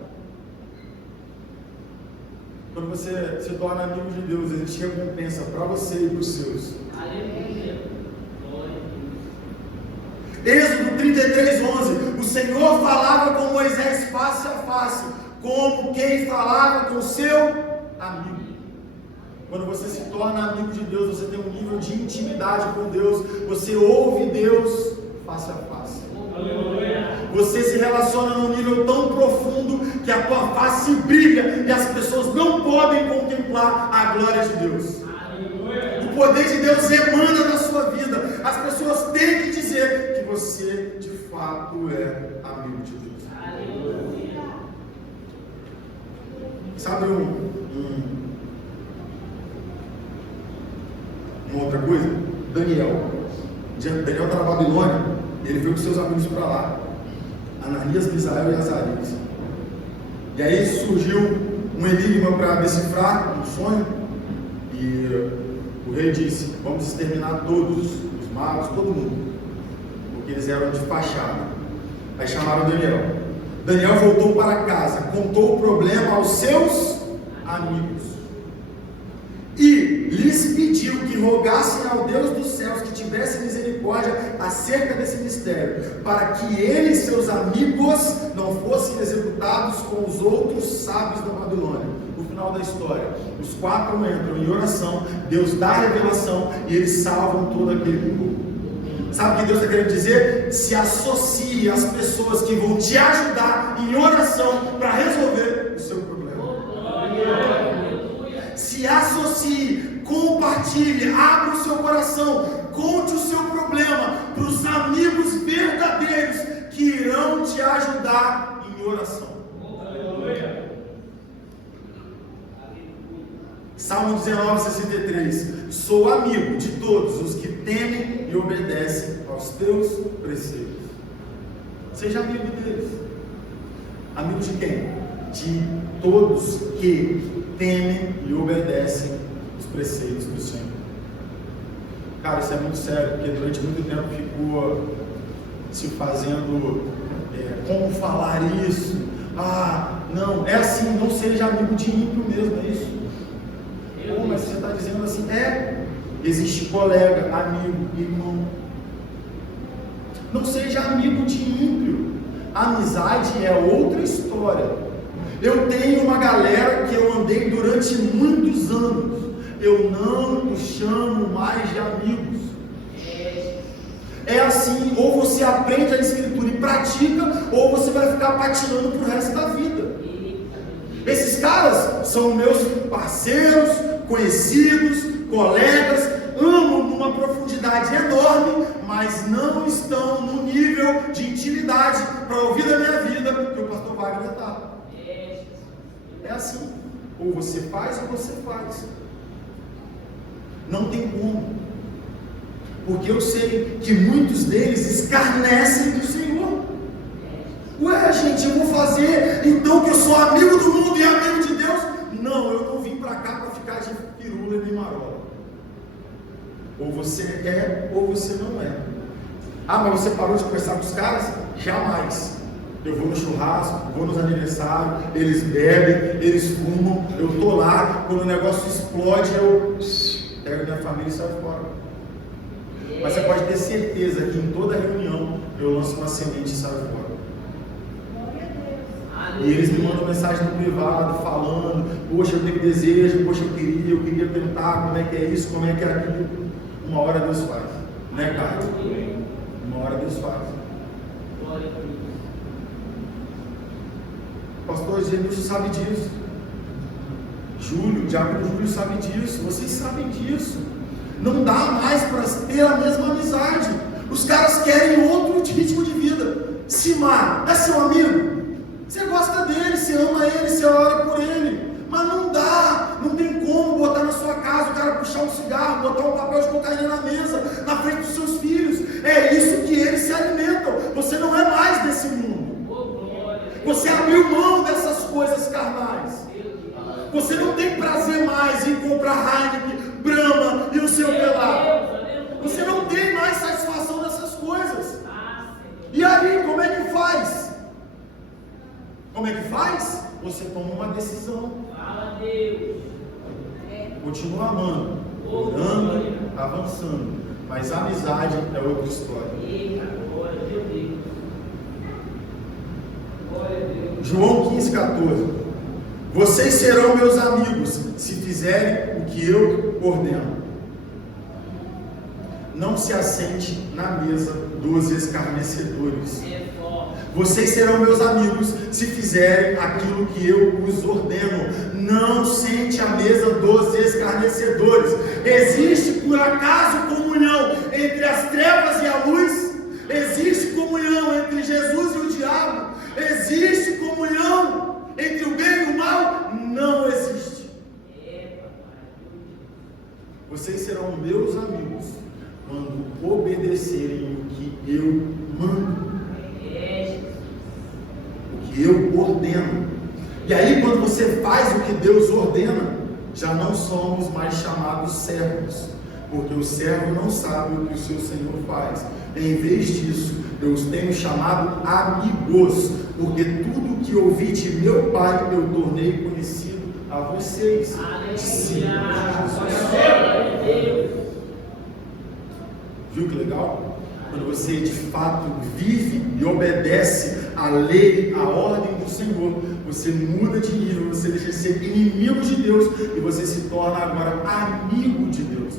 Quando você se torna amigo de Deus, existe recompensa para você e para os seus. Aleluia. Êxodo 33:11: o Senhor falava com Moisés face a face, como quem falava com seu amigo. Quando você se torna amigo de Deus, você tem um nível de intimidade com Deus, você ouve Deus face a face. Você se relaciona num nível tão profundo que a tua face brilha e as pessoas não podem contemplar a glória de Deus. O poder de Deus emana na sua vida. As pessoas têm que dizer que você de fato é amigo de Deus. Sabe uma outra coisa? Daniel está na Babilônia, ele veio com seus amigos para lá, Ananias, Misael e Azarias. E aí surgiu um enigma para decifrar um sonho, e o rei disse: vamos exterminar todos os magos, todo mundo, porque eles eram de fachada. Aí chamaram Daniel. Daniel voltou para casa, contou o problema aos seus amigos e lhes pediu que rogassem ao Deus dos céus que tivesse misericórdia acerca desse mistério, para que ele e seus amigos não fossem executados com os outros sábios da Babilônia. No final da história, os 4 entram em oração, Deus dá a revelação e eles salvam todo aquele povo. Sabe o que Deus está querendo dizer? Se associe às pessoas que vão te ajudar em oração para resolver o seu problema. Se associe, compartilhe, abra o seu coração, conte o seu problema para os amigos verdadeiros que irão te ajudar em oração. Salmo 19:63. Sou amigo de todos os que temem e obedecem aos teus preceitos. Seja amigo deles. Amigo de quem? De todos que temem e obedecem os preceitos do Senhor. Cara, isso é muito sério, porque durante muito tempo ficou se fazendo como falar isso. Não, é assim, não seja amigo de ímpio mesmo, é isso. Mas você está dizendo assim, existe colega, amigo, irmão. Não seja amigo de ímpio. Amizade é outra história. Eu tenho uma galera que eu andei durante muitos anos. Eu não os chamo mais de amigos. É assim, ou você aprende a escritura e pratica, ou você vai ficar patinando pro resto da vida. Esses caras são meus parceiros, conhecidos, colegas, amo numa profundidade enorme, mas não estão no nível de intimidade para ouvir da minha vida que o pastor Wagner está. É assim, ou você faz ou você faz. Não tem como, porque eu sei que muitos deles escarnecem do Senhor. Ué, gente, eu vou fazer então que eu sou amigo do mundo e amigo de Deus? Não, eu não vim para cá para ficar de pirula e marola. Ou você é ou você não é. Mas você parou de conversar com os caras? Jamais. Eu vou no churrasco, vou nos aniversários, eles bebem, eles fumam, eu tô lá, quando o negócio explode, eu pego minha família e saio fora. Mas você pode ter certeza que em toda reunião eu lanço uma semente e saio fora. E eles me mandam mensagem no privado, falando: poxa, eu tenho desejo, poxa, eu queria tentar, como é que é isso, como é que é aquilo. Uma hora Deus faz, né, cara? Uma hora Deus faz. O pastor Gênesis sabe disso. Júlio, o diácono Júlio sabe disso. Vocês sabem disso. Não dá mais para ter a mesma amizade. Os caras querem outro ritmo de vida. Simar é seu amigo? Você gosta dele, você ama ele, você ora por ele. Mas não dá, não tem como botar na sua casa, o cara puxar um cigarro, botar um papel de cocaína na mesa, na frente dos seus filhos. É isso que eles se alimentam. Você não é mais desse mundo. Você abriu mão dessas coisas carnais. Você não tem prazer mais em comprar Heineken, Brahma e o seu pelado. Você não tem mais satisfação dessas coisas. E aí, como é que faz? Como é que faz? Você toma uma decisão. Fala, Deus. Continua amando, orando, avançando. Mas a amizade é outra história. Glória a Deus. Glória a Deus. João 15,14. Vocês serão meus amigos se fizerem o que eu ordeno. Não se assente na mesa dos escarnecedores. Vocês serão meus amigos se fizerem aquilo que eu os ordeno. Não sente à mesa dos escarnecedores. Existe por acaso comunhão entre as trevas e a luz? Existe comunhão entre Jesus e o diabo? Existe comunhão entre o bem e o mal? Não existe. Vocês serão meus amigos quando obedecerem o que eu mando, o que eu ordeno. E aí, quando você faz o que Deus ordena, já não somos mais chamados servos, porque o servo não sabe o que o seu Senhor faz. Em vez disso, eu os tenho chamado amigos, porque tudo que ouvi de meu Pai eu tornei conhecido a vocês. Viu que legal? Quando você de fato vive e obedece a lei, a ordem do Senhor, você muda de nível, você deixa de ser inimigo de Deus e você se torna agora amigo de Deus.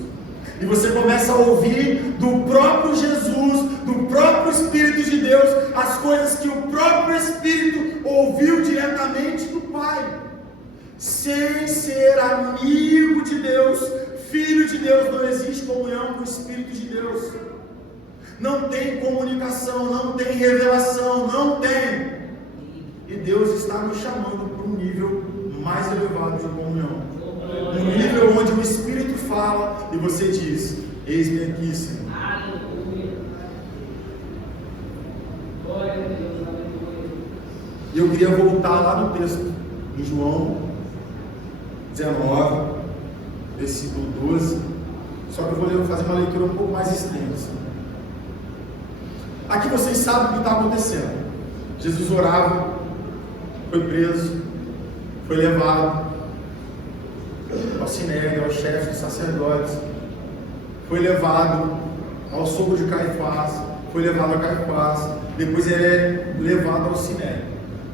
E você começa a ouvir do próprio Jesus, do próprio Espírito de Deus, as coisas que o próprio Espírito ouviu diretamente do Pai. Sem ser amigo de Deus, filho de Deus, não existe comunhão com o Espírito de Deus. Não tem comunicação, não tem revelação, não tem. E Deus está nos chamando para um nível mais elevado de comunhão. Um nível onde o Espírito fala e você diz: eis-me aqui, Senhor. E eu queria voltar lá no texto, em João 19, versículo 12. Só que eu vou fazer uma leitura um pouco mais extensa. Aqui vocês sabem o que está acontecendo. Jesus orava, foi preso, foi levado ao Sinédrio, ao chefe dos sacerdotes, foi levado ao sogro de Caifás, foi levado a Caifás, depois ele é levado ao Sinédrio.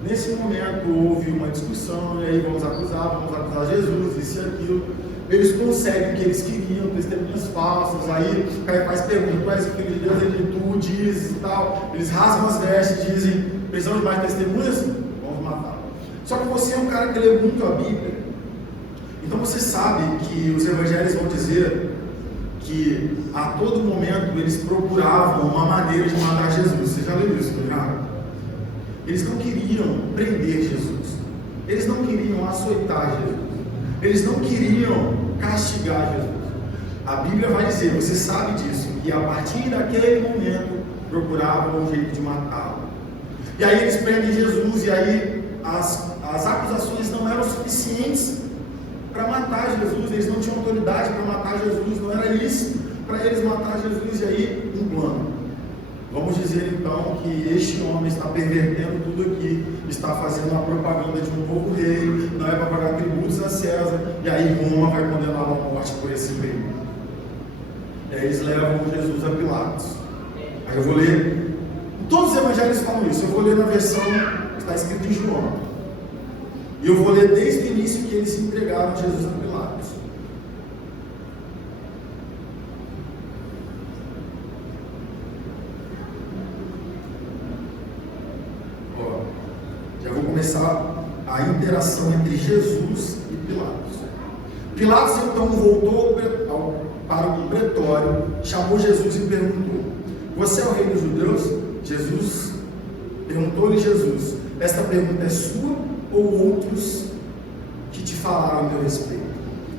Nesse momento houve uma discussão, e aí vamos acusar Jesus, isso e aquilo. Eles conseguem o que eles queriam, testemunhas falsas. Aí Caifás pergunta: tu és o filho de Deus? Ele: tu dizes e tal. Eles rasgam as vestes e dizem: precisamos de mais testemunhas? Vamos matar. Só que você é um cara que lê muito a Bíblia, então você sabe que os evangelhos vão dizer que a todo momento eles procuravam uma maneira de matar Jesus. Você já leu isso, não? Eles não queriam prender Jesus, eles não queriam açoitar Jesus, eles não queriam castigar Jesus. A Bíblia vai dizer, você sabe disso, que a partir daquele momento procuravam um jeito de matá-lo. E aí eles prendem Jesus, e aí as acusações não eram suficientes para matar Jesus, eles não tinham autoridade para matar Jesus, não era lícito para eles matar Jesus. E aí um plano. Vamos dizer então que este homem está pervertendo tudo aqui, está fazendo uma propaganda de um novo rei, não é para pagar tributos a César, e aí Roma vai condená-lo à morte por esse rei. E aí eles levam Jesus a Pilatos. Aí eu vou ler, todos os evangelhos falam isso, eu vou ler na versão que está escrito em João. E eu vou ler desde o início que eles entregaram Jesus a Pilatos. Já vou começar a interação entre Jesus e Pilatos. Pilatos então voltou para o pretório, chamou Jesus e perguntou: você é o rei dos judeus? Perguntou-lhe Jesus: esta pergunta é sua ou outros que te falaram a meu respeito?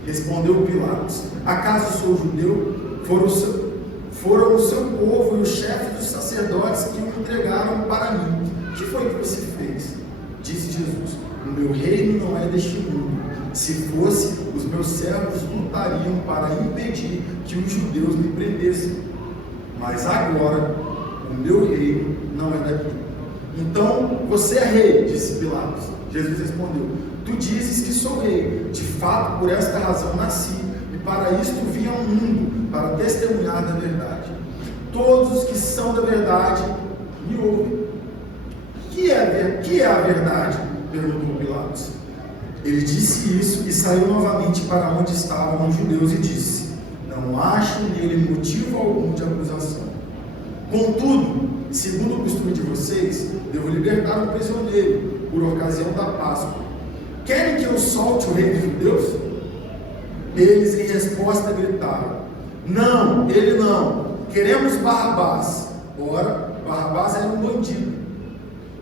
Respondeu Pilatos: acaso sou judeu? Foram o seu povo e o chefe dos sacerdotes que o entregaram para mim. O que foi que você fez? Disse Jesus: o meu reino não é deste mundo. Se fosse, os meus servos lutariam para impedir que os judeus me prendessem. Mas agora, o meu reino não é daqui. Então, você é rei, disse Pilatos. Jesus respondeu: tu dizes que sou rei. De fato, por esta razão nasci, e para isto vim ao mundo, para testemunhar da verdade. Todos os que são da verdade me ouvem. Que é a verdade? Perguntou Pilatos. Ele disse isso e saiu novamente para onde estavam os judeus e disse: não acho nele motivo algum de acusação. Contudo, segundo o costume de vocês, devo libertar um prisioneiro por ocasião da Páscoa. Querem que eu solte o rei dos judeus? Eles em resposta gritaram: não, ele não, queremos Barrabás. Ora, Barrabás era um bandido.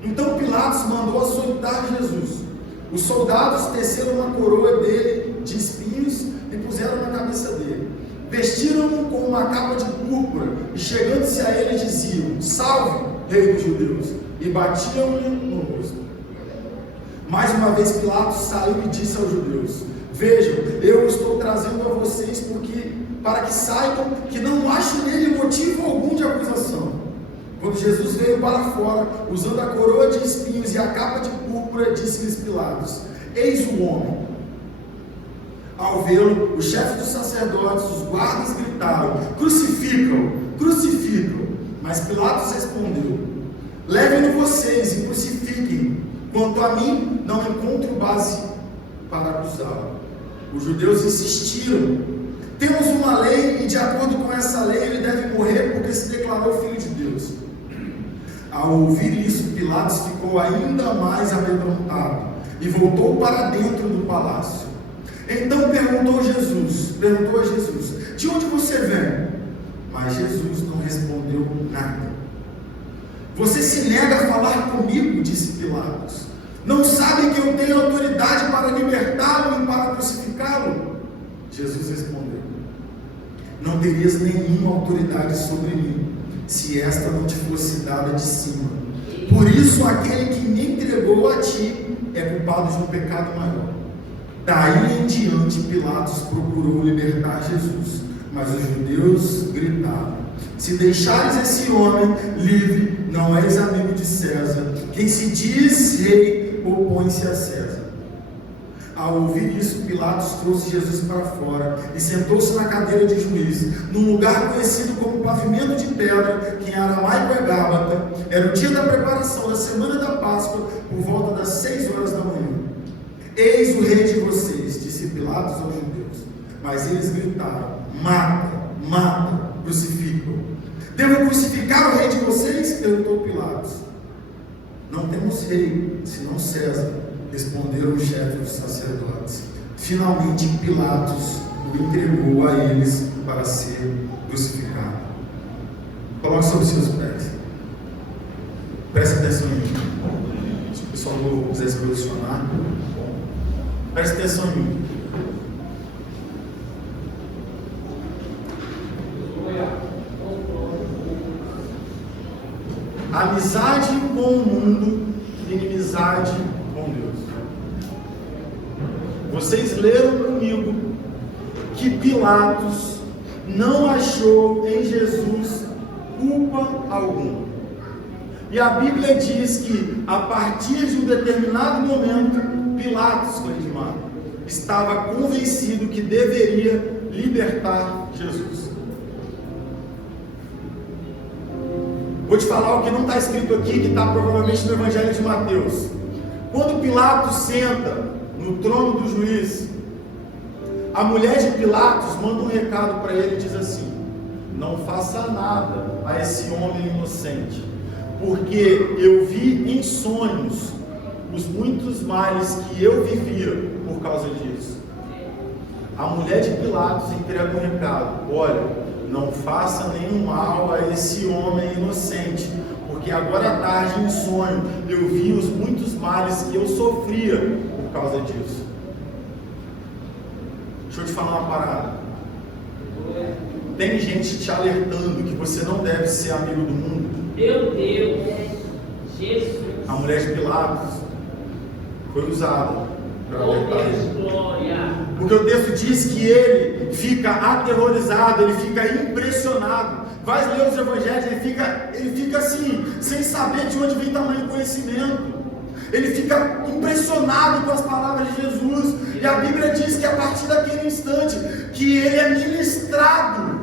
Então Pilatos mandou açoitar Jesus. Os soldados teceram uma coroa dele de espinhos e puseram na cabeça dele. Vestiram-no com uma capa de púrpura e, chegando-se a ele, diziam: salve, rei dos judeus, e batiam-lhe no rosto. Mais uma vez Pilatos saiu e disse aos judeus: vejam, eu estou trazendo a vocês para que saibam que não acho nele motivo algum de acusação. Quando Jesus veio para fora, usando a coroa de espinhos e a capa de púrpura, disse-lhes Pilatos: eis o homem. Ao vê-lo, o chefe dos sacerdotes, os guardas gritaram: crucificam, crucificam. Mas Pilatos respondeu: levem-no vocês e crucifiquem. Quanto a mim, não encontro base para acusá-lo. Os judeus insistiram: temos uma lei e de acordo com essa lei ele deve morrer porque se declarou filho de Deus. Ao ouvir isso, Pilatos ficou ainda mais amedrontado e voltou para dentro do palácio. Então perguntou a Jesus: de onde você vem? Mas Jesus não respondeu nada. Você se nega a falar comigo, disse Pilatos. Não sabe que eu tenho autoridade para libertá-lo e para crucificá-lo? Jesus respondeu: não terias nenhuma autoridade sobre mim, se esta não te fosse dada de cima. Por isso aquele que me entregou a ti é culpado de um pecado maior. Daí em diante Pilatos procurou libertar Jesus, mas os judeus gritaram: se deixares esse homem livre, não és amigo de César. Quem se diz rei opõe-se a César. Ao ouvir isso, Pilatos trouxe Jesus para fora e sentou-se na cadeira de juiz, num lugar conhecido como pavimento de pedra, que em aramaico é Gábata. Era o dia da preparação da semana da Páscoa, por volta das 6 horas da manhã. Eis o rei de vocês, disse Pilatos aos judeus. Mas eles gritaram: mata, mata, crucificam. Devo crucificar o rei de vocês? Perguntou Pilatos. Não temos rei, senão César, responderam os chefes dos sacerdotes. Finalmente Pilatos o entregou a eles para ser crucificado. Coloque sobre seus pés. Preste atenção em mim. Se o pessoal quiser se posicionar, preste atenção em mim. Amizade com o mundo, inimizade com Deus. Vocês leram comigo que Pilatos não achou em Jesus culpa alguma. E a Bíblia diz que a partir de um determinado momento, Pilatos, estava convencido que deveria libertar Jesus. Vou te falar o que não está escrito aqui, que está provavelmente no Evangelho de Mateus. Quando Pilatos senta no trono do juiz, a mulher de Pilatos manda um recado para ele e diz assim: não faça nada a esse homem inocente, porque eu vi em sonhos os muitos males que eu vivia por causa disso. A mulher de Pilatos entrega um recado: olha, não faça nenhum mal a esse homem inocente, porque agora à tarde em sonho eu vi os muitos males que eu sofria por causa disso. Deixa eu te falar uma parada. Tem gente te alertando que você não deve ser amigo do mundo. Meu Deus, Jesus. A mulher de Pilatos foi usada para alertar ele. Glória. Porque o texto diz que ele fica aterrorizado, ele fica impressionado. Vai ler os evangelhos, ele fica assim, sem saber de onde vem tamanho conhecimento. Ele fica impressionado com as palavras de Jesus. E a Bíblia diz que a partir daquele instante que ele é ministrado,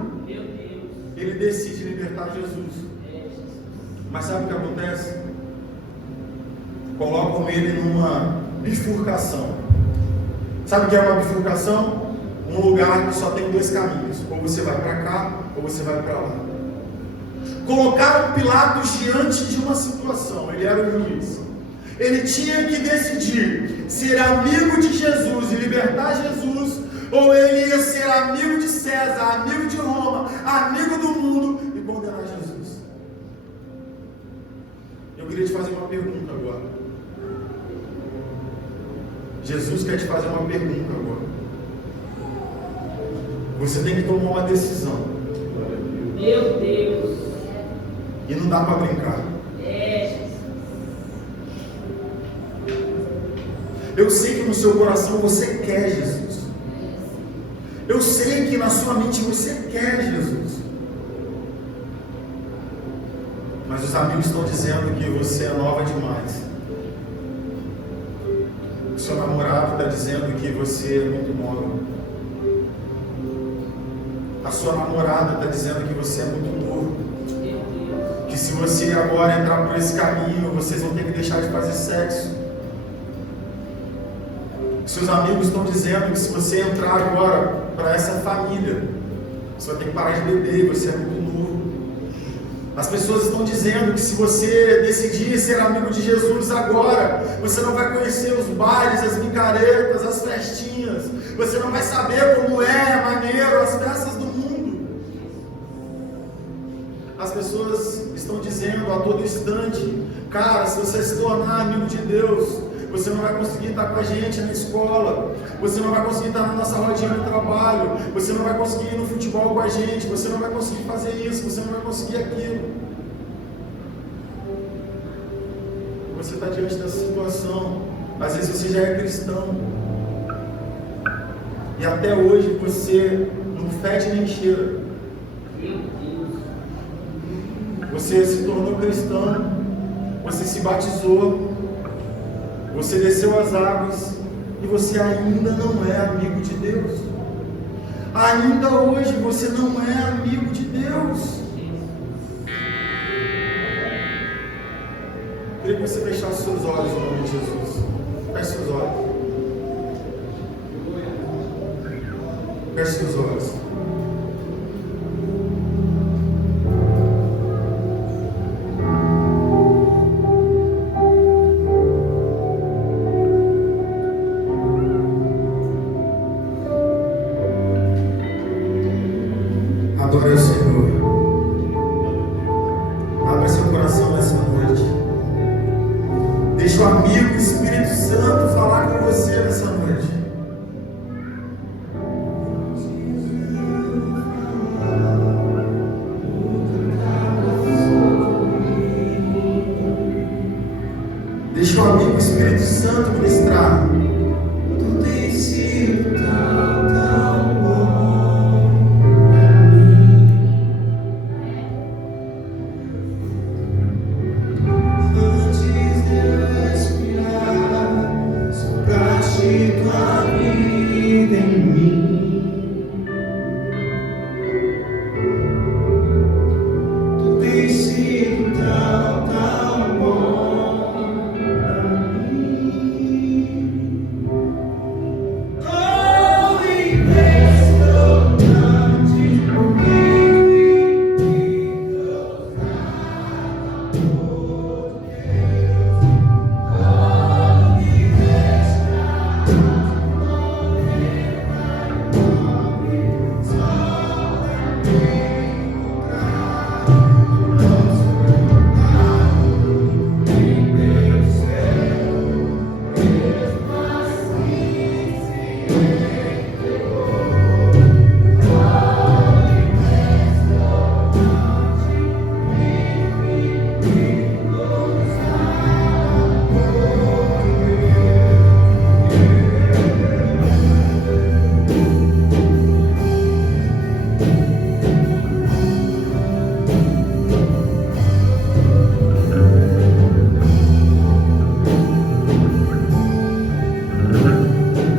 ele decide libertar Jesus. Mas sabe o que acontece? Colocam ele numa bifurcação. Sabe o que é uma bifurcação? Um lugar que só tem dois caminhos. Ou você vai para cá, ou você vai para lá. Colocaram Pilatos diante de uma situação. Ele era o juiz. Ele tinha que decidir ser amigo de Jesus e libertar Jesus, ou ele ia ser amigo de César, amigo de Roma, amigo do mundo e condenar Jesus. Eu queria te fazer uma pergunta agora. Jesus quer te fazer uma pergunta agora. Você tem que tomar uma decisão. Meu Deus. E não dá para brincar. Eu sei que no seu coração você quer Jesus. Eu sei que na sua mente você quer Jesus. Mas os amigos estão dizendo que você é nova demais. O seu namorado está dizendo que você é muito nova. A sua namorada está dizendo que você é muito novo. Que se você agora entrar por esse caminho, vocês vão ter que deixar de fazer sexo. Seus amigos estão dizendo que se você entrar agora para essa família, você vai ter que parar de beber e você é muito novo. As pessoas estão dizendo que se você decidir ser amigo de Jesus agora, você não vai conhecer os bailes, as micaretas, as festinhas. Você não vai saber como é maneiro as festas do mundo. As pessoas estão dizendo a todo instante: cara, se você se tornar amigo de Deus, você não vai conseguir estar com a gente na escola, você não vai conseguir estar na nossa rodinha no trabalho, você não vai conseguir ir no futebol com a gente, você não vai conseguir fazer isso, você não vai conseguir aquilo. Você está diante dessa situação. Às vezes você já é cristão e até hoje você não fede nem cheira. Você se tornou cristão, você se batizou, você desceu as águas e você ainda não é amigo de Deus. Ainda hoje você não é amigo de Deus. Eu queria que você fechasse seus olhos no nome de Jesus. Feche seus olhos. Feche seus olhos. Adore o Senhor. Abra seu coração nessa noite. Deixa o amigo Espírito Santo falar com você nessa noite.